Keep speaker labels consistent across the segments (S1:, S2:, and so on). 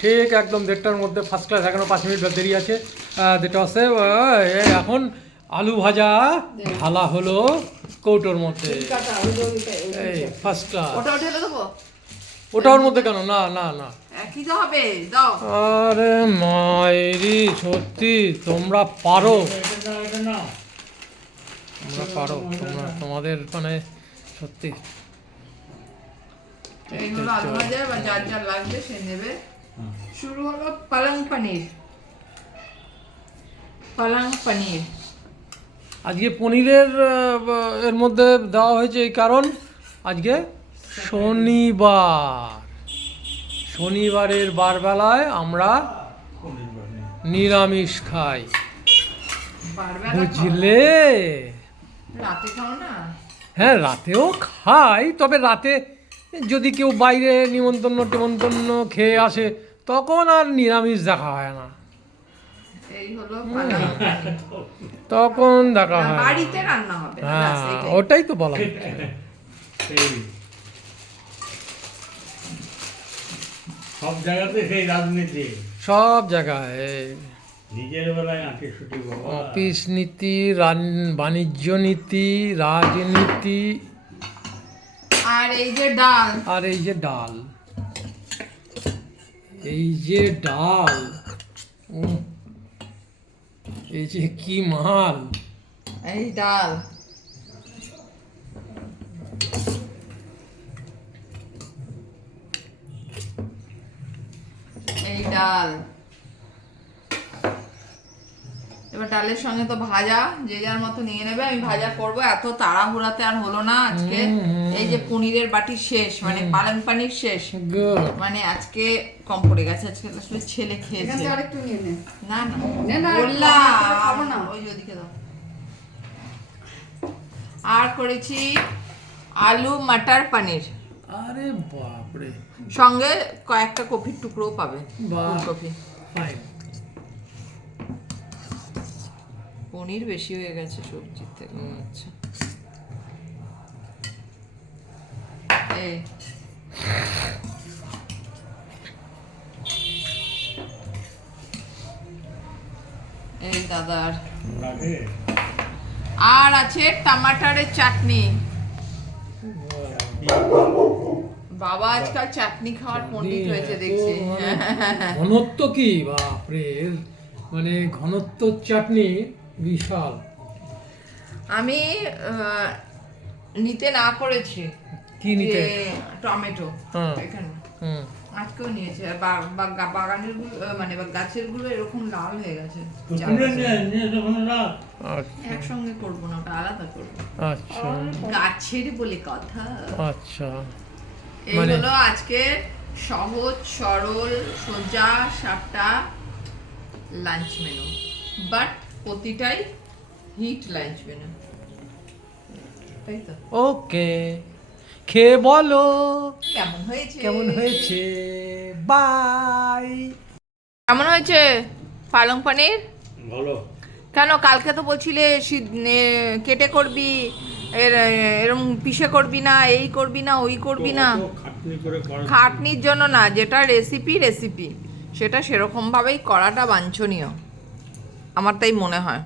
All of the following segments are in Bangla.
S1: ঠিক একদম দেড়টার মধ্যে ফার্স্ট ক্লাস এখনও পাঁচ মিনিট দেরি আছে। যেটা আছে এখন আলু ভাজা ঢালা হলো কৌটোর মধ্যে। এই ফার্স্ট ক্লাস
S2: ওটা
S1: ওটার মধ্যে কেন? না না না। আরে মায়েরি সত্যি তোমরা পারো। তোমরা পারো তোমরা তোমাদের মানে সত্যি।
S2: এই হলো আলু ভাজা বা যার যার লাগবে সে নেবে শুরু হলো পালং পনির পালং পনির
S1: আজকে পনিরের এর মধ্যে দেওয়া হয়েছে এই কারণ আজকে শনিবার। শনিবারের বারবেলায় আমরা নিরামিষ খাই। বুঝলে?
S2: রাতে খাও না?
S1: হ্যাঁ রাতেও খাই তবে রাতে যদি কেউ বাইরে নিমন্ত্রণ টিমন্ত্রণ খেয়ে আসে তখন আর নিরামিষ দেখা হয় না। তখন দেখা হয় হ্যাঁ ওটাই তো বলা
S3: সব জায়গাতে সেই রাজনীতি।
S1: সব জায়গায়।
S3: নিজের বেলায়
S1: অফিস নীতি বাণিজ্য নীতি রাজনীতি
S2: আর এই যে ডাল।
S1: আর এই যে ডাল। এই যে ডাল। এই যে কি মাল।
S2: এই ডাল। এই ডাল। এবার ডালের সঙ্গে তো ভাজা যে যার মতো নিয়ে নেবে আমি ভাজা করব। এত তাড়াহুড়াতে আর হলো না আজকে। এই যে পনিরের বাটি শেষ মানে পালং পানির শেষ। মানে আজকে কম পড়ে গেছে আজকে আসলে ছেলে খেয়েছে।
S4: নে।
S2: না বললাম। ওই ওদিকে দাও। আর করেছি আলু মাটার পনির।
S1: আরে বাপরে।
S2: সঙ্গে কয়েকটা কফির টুকরোও পাবে। কফি
S1: ফাইন
S2: পনির বেশি হয়ে গেছে সবজির থেকে আচ্ছা। এই। এই দাদার আর আছে টমাটারের চাটনি। বাবা আজকাল চাটনি খাওয়ার পণ্ডিত হয়েছে দেখছি।
S1: ঘনত্ব কি? বাপরে মানে ঘনত্ব চাটনি বিশাল।
S2: আমি নিতে না করেছি
S1: কি নিতে?
S2: টমেটো
S1: হ্যাঁ।
S2: এখানে।
S1: হুম।
S2: আজকেও নিয়েছে। বাগানের মানে গাছেরগুলো এরকম লাল হয়ে গেছে।
S3: রাত
S1: আচ্ছা।
S2: একসঙ্গে করব না ওটা আলাদা করব।
S1: আচ্ছা।
S2: গাছের বলে কথা।
S1: আচ্ছা।
S2: এই
S1: মানে-
S2: হলো আজকে সহজ সরল সোজা সাপটা লাঞ্চ মেনু বাট প্রতিটাই হিট লাঞ্চ মেনু তাই তো
S1: ওকে। খেয়ে বলো।
S2: কেমন হয়েছে?
S1: কেমন হয়েছে? বাই।
S2: কেমন হয়েছে? পালং পনির?
S3: ভালো।
S2: কেন কালকে তো বলছিলে কেটে করবি এর এরম পিষে করবি না এই করবি না ওই করবি না।
S3: অত খাটনি করে করা
S2: খাটনির জন্য না যেটা রেসিপি রেসিপি সেটা সেরকমভাবেই করাটা বাঞ্ছনীয়। আমার তাই মনে হয়।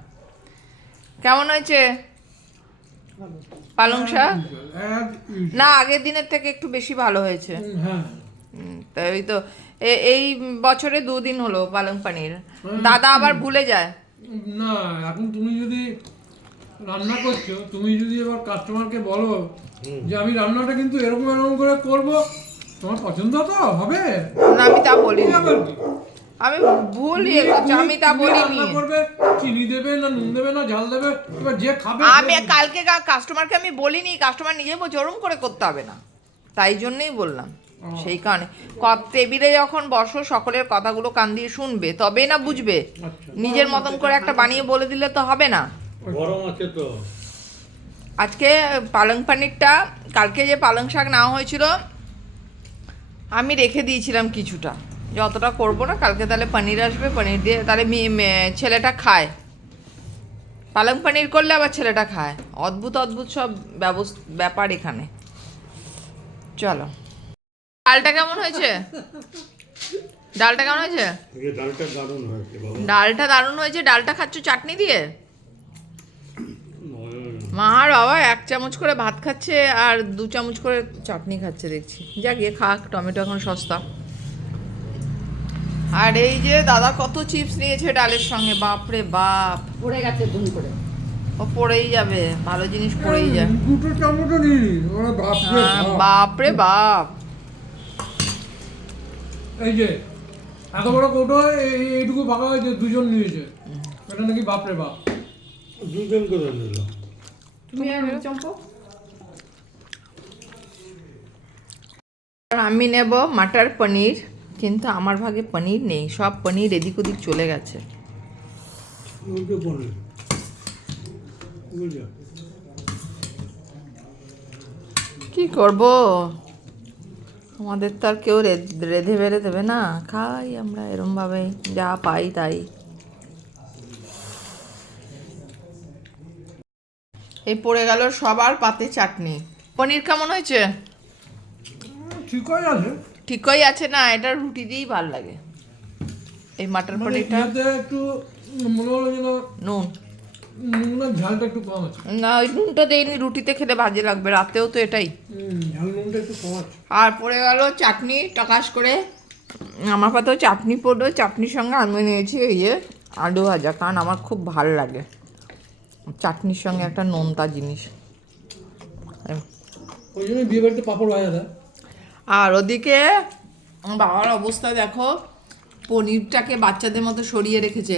S2: কেমন হয়েছে? পালং শাক? না আগের দিনের থেকে একটু বেশি ভালো হয়েছে।
S1: হ্যাঁ
S2: তাই ওই তো এই বছরে দুদিন হলো পালং পানির। দাদা আবার ভুলে যায়।
S1: না এখন তুমি যদি রান্না করছ তুমি যদি এবার কাস্টমারকে বলো যে আমি রান্নাটা কিন্তু এরকম এরকম করে করব তোমার পছন্দ তো হবে।
S2: না, আমি তা
S1: কি?
S2: আমি ভুল ইয়ে করছি আমি তা বলিনি।
S1: করবে চিনি দেবে না নুন দেবে না ঝাল দেবে এবার যে খাবে
S2: আমি কালকে কাস্টমারকে আমি বলিনি কাস্টমার নিজে বলছে ওরম করে করতে হবে না। তাই জন্যই বললাম। সেই কারণে। ক- টেবিলে যখন বসো সকলের কথাগুলো কান দিয়ে শুনবে তবে না বুঝবে।
S1: আচ্ছা।
S2: নিজের মতন করে একটা বানিয়ে বলে দিলে তো হবে না।
S3: গরম আছে তো।
S2: আজকে পালং পানিরটা কালকে যে পালং শাক নেওয়া হয়েছিল আমি রেখে দিয়েছিলাম কিছুটা। যতটা করব না কালকে তাহলে পনির আসবে পনির দিয়ে তাহলে ছেলেটা খায়। পালং পনির করলে আবার ছেলেটা খায়। অদ্ভুত অদ্ভুত সব ব্যবস্থা ব্যাপার এখানে। চলো। ডালটা কেমন হয়েছে? ডালটা কেমন হয়েছে?
S3: ডালটা দারুণ হয়েছে
S2: ডালটা দারুণ হয়েছে। ডালটা খাচ্ছ চাটনি দিয়ে?
S3: নয়,
S2: মা আর বাবা এক চামচ করে ভাত খাচ্ছে আর দু চামচ করে চাটনি খাচ্ছে দেখছি। যা গিয়ে খাক টমেটো এখন সস্তা। আর এই যে দাদা কত চিপস নিয়েছে ডালের সঙ্গে বাপরে বাপ।
S4: পড়ে গেছে ধুম করে।
S2: ও পড়েই যাবে ভালো জিনিস পড়েই যায়।
S1: দুটো চামচও নিই ওরা বাপরে
S2: হ্যাঁ,
S1: বাপ।
S2: বাপরে বাপ।
S1: এই যে এত বড় কৌটো এই- এইটুকু ফাঁকা হয়েছে দুজন নিয়েছে। এটা নাকি বাপরে বাপ।
S3: দুজন করে নিল।
S4: তুমি আর চম্পক
S2: আমি নেব মাটার পনির। কিন্তু আমার ভাগে পনির নেই সব পনির এদিক ওদিক চলে গেছে। কি করব? আমাদের তো আর কেউ রেঁধে বেড়ে দেবে না। খাই আমরা এরমভাবে যা পাই তাই। এই পড়ে গেল সবার পাতে চাটনি। পনির কেমন হয়েছে?
S1: ঠিকই আছে।
S2: ঠিকই আছে না এটা রুটি দিয়েই ভালো লাগে। এই মাটন
S1: মানে
S2: পনিরটা
S1: একটু মনে হলো যেন
S2: নুন।
S1: নুনের ঝালটা একটু কম আছে।
S2: না ওই নুনটা দেয়নি রুটিতে খেলে ভাজে লাগবে রাতেও তো এটাই।
S1: নুনটা একটু কম আছে।
S2: আর পড়ে গেল চাটনি টাকাস করে। আমার পাতেও চাটনি পড়ল চাটনির সঙ্গে আমি নিয়েছি এই যে আলু ভাজা কারণ আমার খুব ভালো লাগে। চাটনির সঙ্গে একটা নোনতা জিনিস।
S1: ওই জন্য বিয়ে বাড়িতে পাপড় ভাজা দেয়।
S2: আর ওদিকে বাবার অবস্থা দেখো পনিরটাকে বাচ্চাদের মতো সরিয়ে রেখেছে।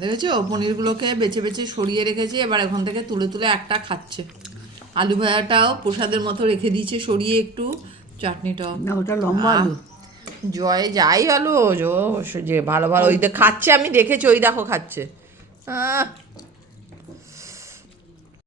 S2: দেখেছ? পনিরগুলোকে বেছে বেছে সরিয়ে রেখেছে এবার এখন থেকে তুলে তুলে একটা খাচ্ছে। আলু ভাজাটাও প্রসাদের মতো রেখে দিয়েছে সরিয়ে একটু চাটনিটাও।
S4: না ওটা লম্বা আলু।
S2: জয় যাই আলু যে ভালো ভালো ওই খাচ্ছে আমি দেখেছি ওই দেখো খাচ্ছে।